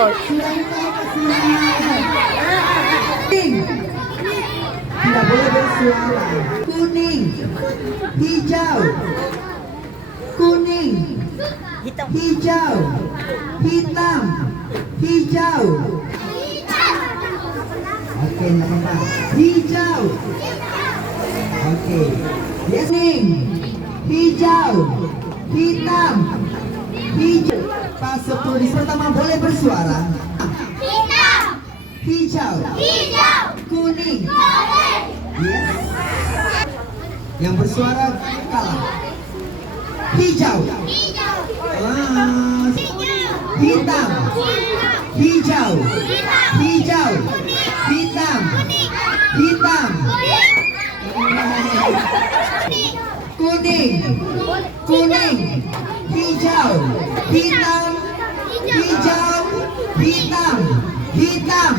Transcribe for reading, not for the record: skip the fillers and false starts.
Bagus. Tidak boleh bersuara. Kuning, hijau, kuning, hijau, hitam, hijau. Oke, nggak apa-apa. Hijau. Oke. Yes. Kuning, hijau, hitam, hijau. Fase tulis pertama boleh bersuara. Hitam, Hijau, hijau, kuning. kuning, Yes. Yang bersuara kalah. Hijau. hijau, Ah, hijau, hitam, hijau, hijau, hitam, hitam, kuning, kuning, hijau, hitam, hijau, hitam, hitam.